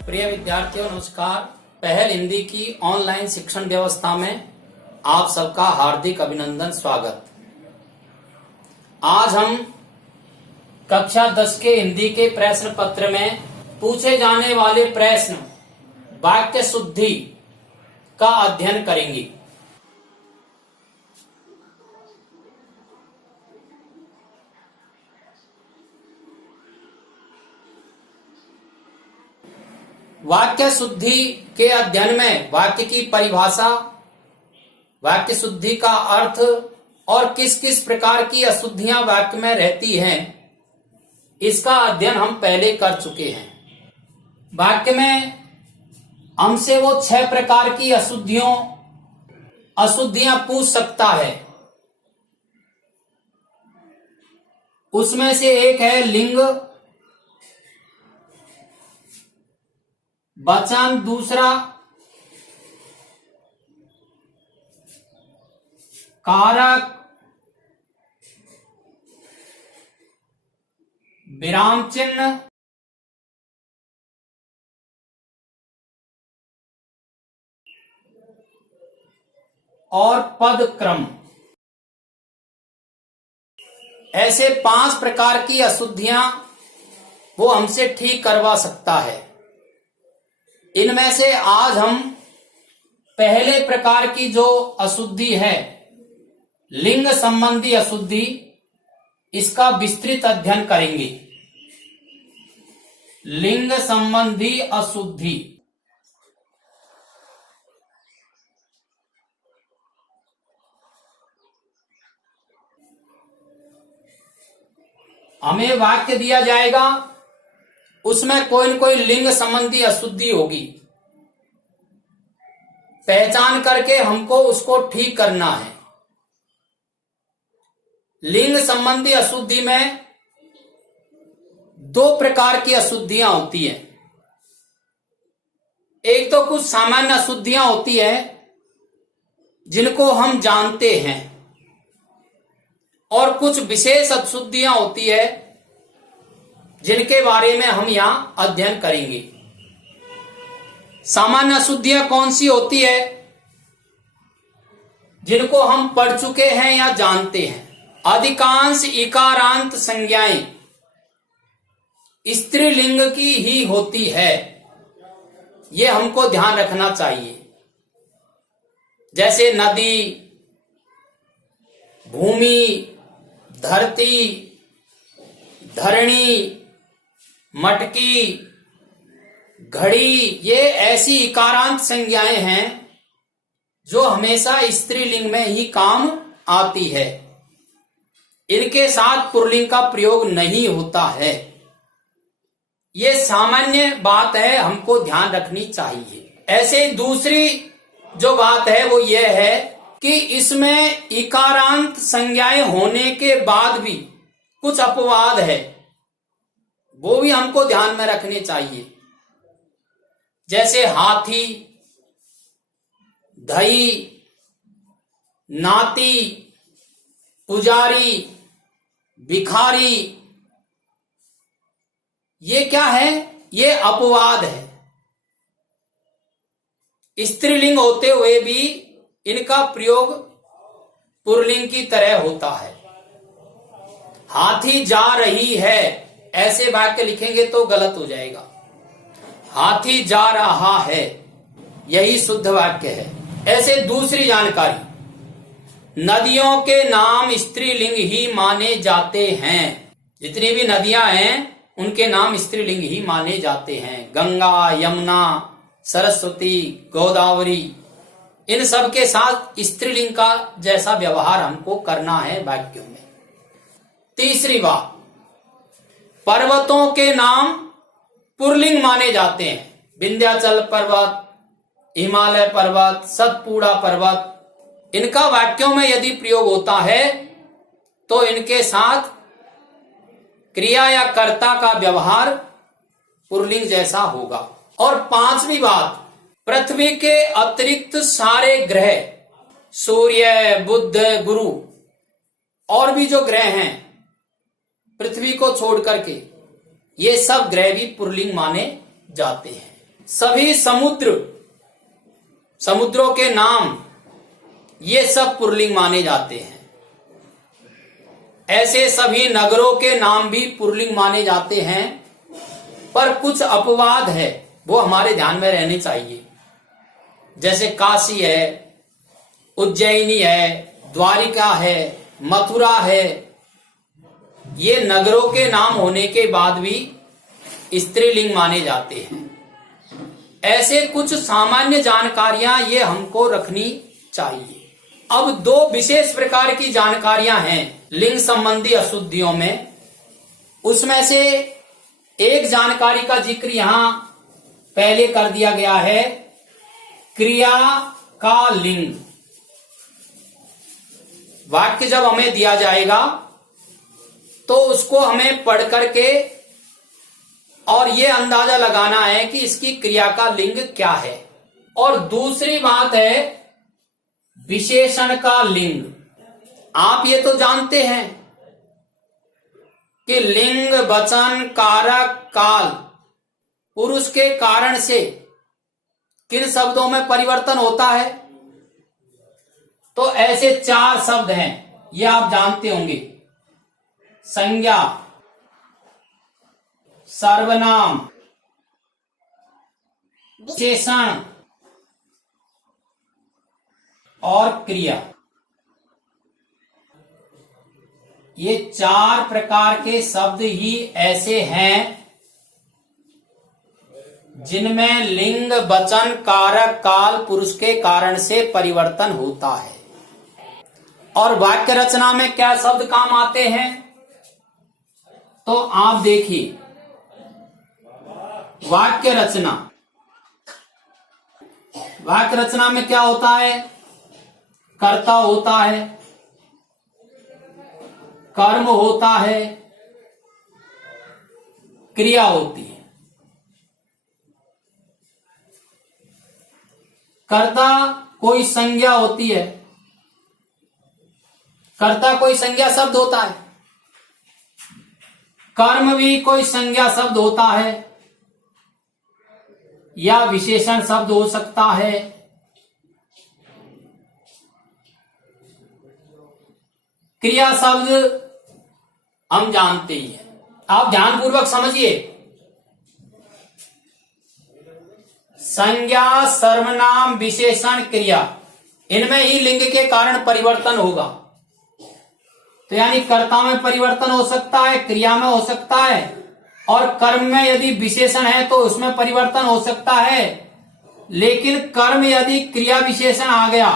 प्रिय विद्यार्थियों नमस्कार। पहल हिंदी की ऑनलाइन शिक्षण व्यवस्था में आप सबका हार्दिक अभिनंदन स्वागत। आज हम कक्षा 10 के हिंदी के प्रश्न पत्र में पूछे जाने वाले प्रश्न वाक्य शुद्धि का अध्ययन करेंगे। वाक्य शुद्धि के अध्ययन में वाक्य की परिभाषा, वाक्य शुद्धि का अर्थ और किस किस प्रकार की अशुद्धियां वाक्य में रहती हैं, इसका अध्ययन हम पहले कर चुके हैं। वाक्य में हमसे वो 6 प्रकार की अशुद्धियां पूछ सकता है। उसमें से एक है लिंग, वचन, दूसरा कारक, विराम चिन्ह, और पद क्रम। ऐसे 5 प्रकार की अशुद्धियां वो हमसे ठीक करवा सकता है। इनमें से आज हम पहले प्रकार की जो अशुद्धि है, लिंग संबंधी अशुद्धि, इसका विस्तृत अध्ययन करेंगे। लिंग संबंधी अशुद्धि हमें वाक्य दिया जाएगा, उसमें कोई न कोई लिंग संबंधी अशुद्धि होगी। पहचान करके हमको उसको ठीक करना है। लिंग संबंधी अशुद्धि में 2 प्रकार की अशुद्धियां होती हैं। एक तो कुछ सामान्य अशुद्धियां होती है जिनको हम जानते हैं, और कुछ विशेष अशुद्धियां होती है जिनके बारे में हम यहां अध्ययन करेंगे। सामान्य अशुद्धियां कौन सी होती है? जिनको हम पढ़ चुके हैं या जानते हैं। अधिकांश इकारांत संज्ञाएं स्त्रीलिंग की ही होती है, ये हमको ध्यान रखना चाहिए। जैसे नदी, भूमि, धरती, धरणी, मटकी, घड़ी, ये ऐसी इकारांत संज्ञाएं हैं जो हमेशा स्त्रीलिंग में ही काम आती है। इनके साथ पुल्लिंग का प्रयोग नहीं होता है। ये सामान्य बात है, हमको ध्यान रखनी चाहिए। ऐसे दूसरी जो बात है वो ये है कि इसमें इकारांत संज्ञाएं होने के बाद भी कुछ अपवाद है, वो भी हमको ध्यान में रखने चाहिए। जैसे हाथी, दही, नाती, पुजारी, भिखारी, ये क्या है? ये अपवाद है। स्त्रीलिंग होते हुए भी इनका प्रयोग पुल्लिंग की तरह होता है। हाथी जा रही है, ऐसे वाक्य लिखेंगे तो गलत हो जाएगा। हाथी जा रहा है, यही शुद्ध वाक्य है। ऐसे दूसरी जानकारी, नदियों के नाम स्त्रीलिंग ही माने जाते हैं। जितनी भी नदियां हैं उनके नाम स्त्रीलिंग ही माने जाते हैं। गंगा, यमुना, सरस्वती, गोदावरी, इन सब के साथ स्त्रीलिंग का जैसा व्यवहार हमको करना है वाक्यों में। तीसरी बात, पर्वतों के नाम पुल्लिंग माने जाते हैं। विंध्याचल पर्वत, हिमालय पर्वत, सतपुड़ा पर्वत, इनका वाक्यों में यदि प्रयोग होता है तो इनके साथ क्रिया या कर्ता का व्यवहार पुल्लिंग जैसा होगा। और 5वीं बात, पृथ्वी के अतिरिक्त सारे ग्रह, सूर्य, बुध, गुरु और भी जो ग्रह हैं पृथ्वी को छोड़ करके, ये सब ग्रह भी पुल्लिंग माने जाते हैं। सभी समुद्रों के नाम ये सब पुल्लिंग माने जाते हैं। ऐसे सभी नगरों के नाम भी पुल्लिंग माने जाते हैं, पर कुछ अपवाद है, वो हमारे ध्यान में रहने चाहिए। जैसे काशी है, उज्जैनी है, द्वारिका है, मथुरा है, ये नगरों के नाम होने के बाद भी स्त्रीलिंग माने जाते हैं। ऐसे कुछ सामान्य जानकारियां ये हमको रखनी चाहिए। अब दो विशेष प्रकार की जानकारियां हैं लिंग संबंधी अशुद्धियों में। उसमें से एक जानकारी का जिक्र यहां पहले कर दिया गया है, क्रिया का लिंग। वाक्य जब हमें दिया जाएगा तो उसको हमें पढ़ करके और ये अंदाजा लगाना है कि इसकी क्रिया का लिंग क्या है। और दूसरी बात है विशेषण का लिंग। आप ये तो जानते हैं कि लिंग, वचन, कारक, काल, पुरुष के कारण से किन शब्दों में परिवर्तन होता है। तो ऐसे 4 शब्द हैं, ये आप जानते होंगे। संज्ञा, सर्वनाम, विशेषण और क्रिया। ये 4 प्रकार के शब्द ही ऐसे हैं जिनमें लिंग, वचन, कारक, काल, पुरुष के कारण से परिवर्तन होता है। और वाक्य रचना में क्या शब्द काम आते हैं, तो आप देखिए वाक्य रचना में क्या होता है, कर्ता होता है, कर्म होता है, क्रिया होती है। कर्ता कोई संज्ञा होती है, कर्ता कोई संज्ञा शब्द होता है, कर्म भी कोई संज्ञा शब्द होता है या विशेषण शब्द हो सकता है। क्रिया शब्द हम जानते ही हैं। आप ध्यानपूर्वक समझिए, संज्ञा, सर्वनाम, विशेषण, क्रिया, इनमें ही लिंग के कारण परिवर्तन होगा। तो यानी कर्ता में परिवर्तन हो सकता है, क्रिया में हो सकता है, और कर्म में यदि विशेषण है तो उसमें परिवर्तन हो सकता है। लेकिन कर्म यदि क्रिया विशेषण आ गया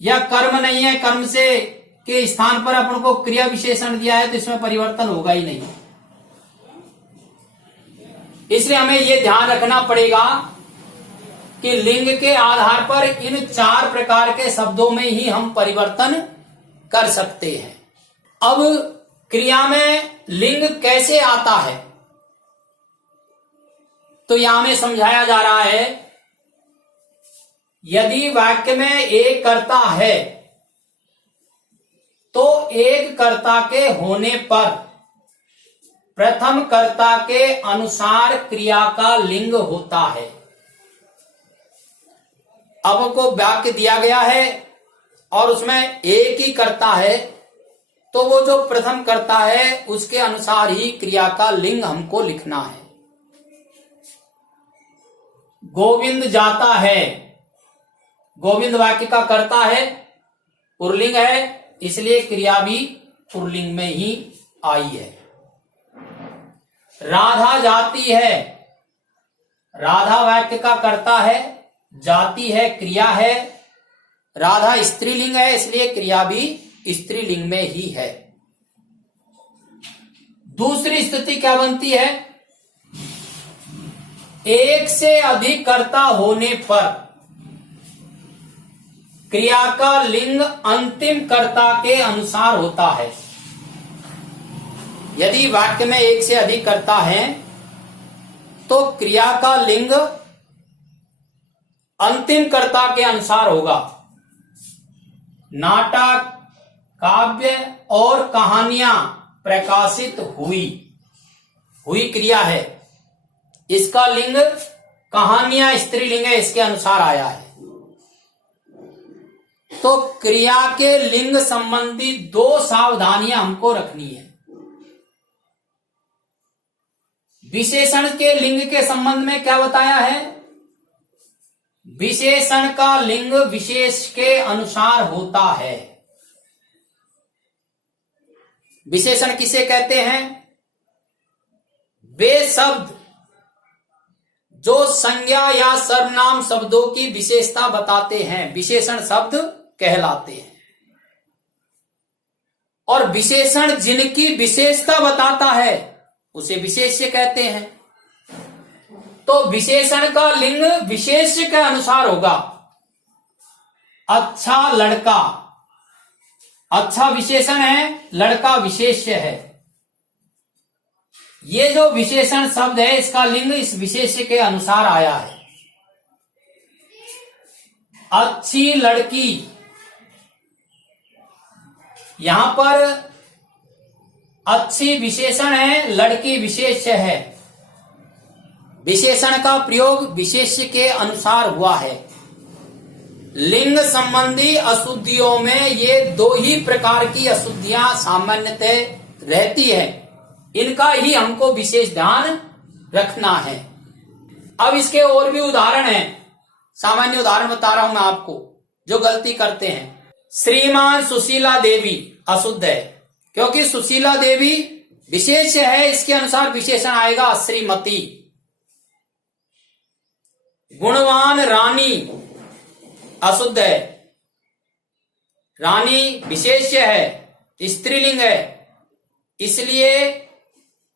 या कर्म नहीं है, कर्म से के स्थान पर अपन को क्रिया विशेषण दिया है, तो इसमें परिवर्तन होगा ही नहीं। इसलिए हमें यह ध्यान रखना पड़ेगा कि लिंग के आधार पर इन 4 प्रकार के शब्दों में ही हम परिवर्तन कर सकते हैं। अब क्रिया में लिंग कैसे आता है, तो यहां में समझाया जा रहा है, यदि वाक्य में एक कर्ता है तो एक कर्ता के होने पर प्रथम कर्ता के अनुसार क्रिया का लिंग होता है। अब को वाक्य दिया गया है और उसमें एक ही कर्ता है, तो वो जो प्रथम कर्ता है उसके अनुसार ही क्रिया का लिंग हमको लिखना है। गोविंद जाता है, गोविंद वाक्य का कर्ता है, पुल्लिंग है, इसलिए क्रिया भी पुल्लिंग में ही आई है। राधा जाती है, राधा वाक्य का कर्ता है, जाती है क्रिया है, राधा स्त्रीलिंग है, इसलिए क्रिया भी स्त्रीलिंग में ही है। दूसरी स्थिति क्या बनती है, एक से अधिक कर्ता होने पर क्रिया का लिंग अंतिम कर्ता के अनुसार होता है। यदि वाक्य में एक से अधिक कर्ता है तो क्रिया का लिंग अंतिम कर्ता के अनुसार होगा। नाटक, काव्य और कहानियां प्रकाशित हुई, हुई क्रिया है, इसका लिंग कहानियां स्त्रीलिंग है, इसके अनुसार आया है। तो क्रिया के लिंग संबंधी 2 सावधानियां हमको रखनी है। विशेषण के लिंग के संबंध में क्या बताया है? विशेषण का लिंग विशेष के अनुसार होता है। विशेषण किसे कहते हैं? वे शब्द जो संज्ञा या सर्वनाम शब्दों की विशेषता बताते हैं, विशेषण शब्द कहलाते हैं। और विशेषण जिनकी विशेषता बताता है उसे विशेष्य कहते हैं। तो विशेषण का लिंग विशेष्य के अनुसार होगा। अच्छा लड़का, अच्छा विशेषण है, लड़का विशेष्य है। ये जो विशेषण शब्द है इसका लिंग इस विशेष्य के अनुसार आया है। अच्छी लड़की, यहां पर अच्छी विशेषण है, लड़की विशेष्य है। विशेषण का प्रयोग विशेष्य के अनुसार हुआ है। लिंग संबंधी अशुद्धियों में ये 2 ही प्रकार की अशुद्धियां सामान्यतः रहती है। इनका ही हमको विशेष ध्यान रखना है। अब इसके और भी उदाहरण हैं, सामान्य उदाहरण बता रहा हूं मैं आपको जो गलती करते हैं। श्रीमान सुशीला देवी अशुद्ध है, क्योंकि सुशीला देवी विशेष है, इसके अनुसार विशेषण आएगा श्रीमती। गुणवान रानी अशुद्ध है, रानी विशेष्य है, स्त्रीलिंग है, इसलिए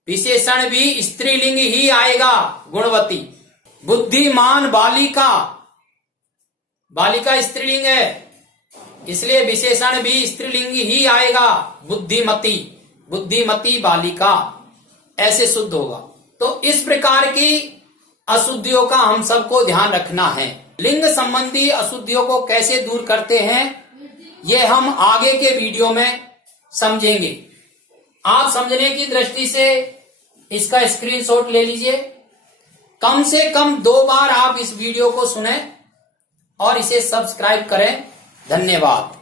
विशेषण भी स्त्रीलिंग ही आएगा, गुणवती। बुद्धिमान बालिका, बालिका स्त्रीलिंग है, इसलिए विशेषण भी स्त्रीलिंग ही आएगा, बुद्धिमती। बुद्धिमती बालिका ऐसे शुद्ध होगा। तो इस प्रकार की अशुद्धियों का हम सबको ध्यान रखना है। लिंग संबंधी अशुद्धियों को कैसे दूर करते हैं ये हम आगे के वीडियो में समझेंगे। आप समझने की दृष्टि से इसका स्क्रीनशॉट ले लीजिए। कम से कम 2 बार आप इस वीडियो को सुनें और इसे सब्सक्राइब करें। धन्यवाद।